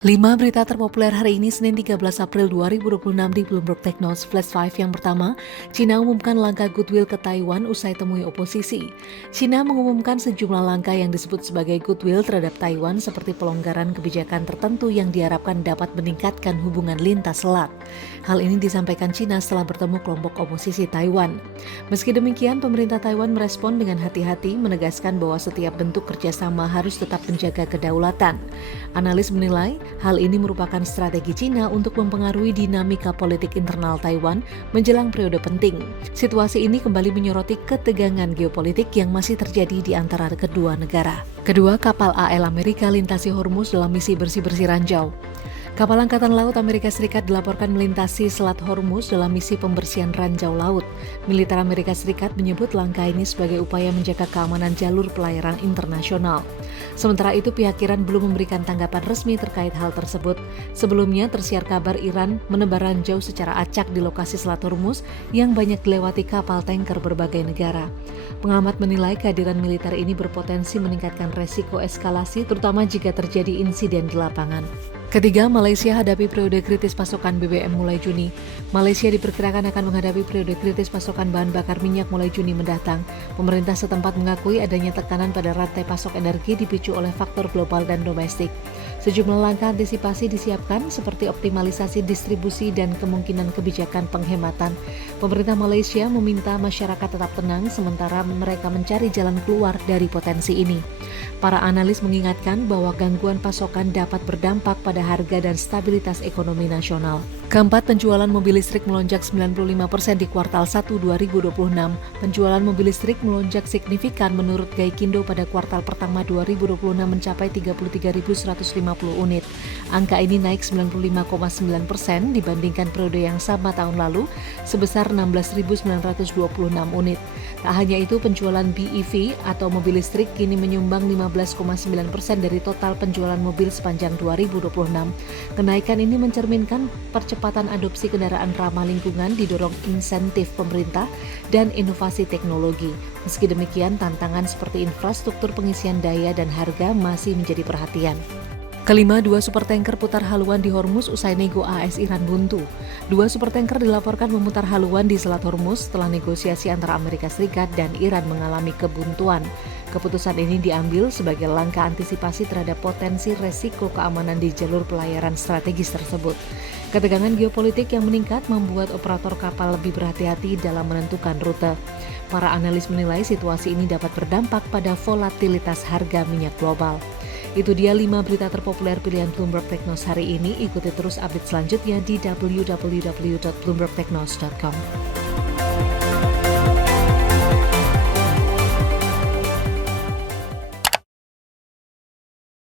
5 berita terpopuler hari ini Senin 13 April 2026 di Bloomberg Technos Flash 5 yang pertama, China umumkan langkah goodwill ke Taiwan usai temui oposisi. China mengumumkan sejumlah langkah yang disebut sebagai goodwill terhadap Taiwan seperti pelonggaran kebijakan tertentu yang diharapkan dapat meningkatkan hubungan lintas selat. Hal ini disampaikan China setelah bertemu kelompok oposisi Taiwan. Meski demikian, pemerintah Taiwan merespon dengan hati-hati menegaskan bahwa setiap bentuk kerjasama harus tetap menjaga kedaulatan. Analis menilai, hal ini merupakan strategi China untuk mempengaruhi dinamika politik internal Taiwan menjelang periode penting. Situasi ini kembali menyoroti ketegangan geopolitik yang masih terjadi di antara kedua negara. Kedua kapal AL Amerika lintasi Hormuz dalam misi bersih-bersih ranjau. Kapal Angkatan Laut Amerika Serikat dilaporkan melintasi Selat Hormuz dalam misi pembersihan ranjau laut. Militer Amerika Serikat menyebut langkah ini sebagai upaya menjaga keamanan jalur pelayaran internasional. Sementara itu, pihak Iran belum memberikan tanggapan resmi terkait hal tersebut. Sebelumnya, tersiar kabar Iran menebar ranjau secara acak di lokasi Selat Hormuz yang banyak dilewati kapal tanker berbagai negara. Pengamat menilai kehadiran militer ini berpotensi meningkatkan resiko eskalasi, terutama jika terjadi insiden di lapangan. Ketiga, Malaysia hadapi periode kritis pasokan BBM mulai Juni. Malaysia diperkirakan akan menghadapi periode kritis pasokan bahan bakar minyak mulai Juni mendatang. Pemerintah setempat mengakui adanya tekanan pada rantai pasok energi dipicu oleh faktor global dan domestik. Sejumlah langkah antisipasi disiapkan seperti optimalisasi distribusi dan kemungkinan kebijakan penghematan. Pemerintah Malaysia meminta masyarakat tetap tenang sementara mereka mencari jalan keluar dari potensi ini. Para analis mengingatkan bahwa gangguan pasokan dapat berdampak pada harga dan stabilitas ekonomi nasional. Keempat, penjualan mobil listrik melonjak 95% di kuartal 1 2026. Penjualan mobil listrik melonjak signifikan menurut Gaikindo pada kuartal pertama 2026 mencapai 33.150 unit. Angka ini naik 95,9% dibandingkan periode yang sama tahun lalu sebesar 16.926 unit. Tak hanya itu, penjualan BEV atau mobil listrik kini menyumbang 15,9% dari total penjualan mobil sepanjang 2026. Kenaikan ini mencerminkan percepatan adopsi kendaraan ramah lingkungan didorong insentif pemerintah dan inovasi teknologi. Meski demikian, tantangan seperti infrastruktur pengisian daya dan harga masih menjadi perhatian. Kelima, 2 supertanker putar haluan di Hormuz usai nego AS Iran buntu. 2 supertanker dilaporkan memutar haluan di Selat Hormuz setelah negosiasi antara Amerika Serikat dan Iran mengalami kebuntuan. Keputusan ini diambil sebagai langkah antisipasi terhadap potensi resiko keamanan di jalur pelayaran strategis tersebut. Ketegangan geopolitik yang meningkat membuat operator kapal lebih berhati-hati dalam menentukan rute. Para analis menilai situasi ini dapat berdampak pada volatilitas harga minyak global. Itu dia 5 berita terpopuler pilihan Bloomberg Technos hari ini. Ikuti terus update selanjutnya di www.bloombergtechnos.com.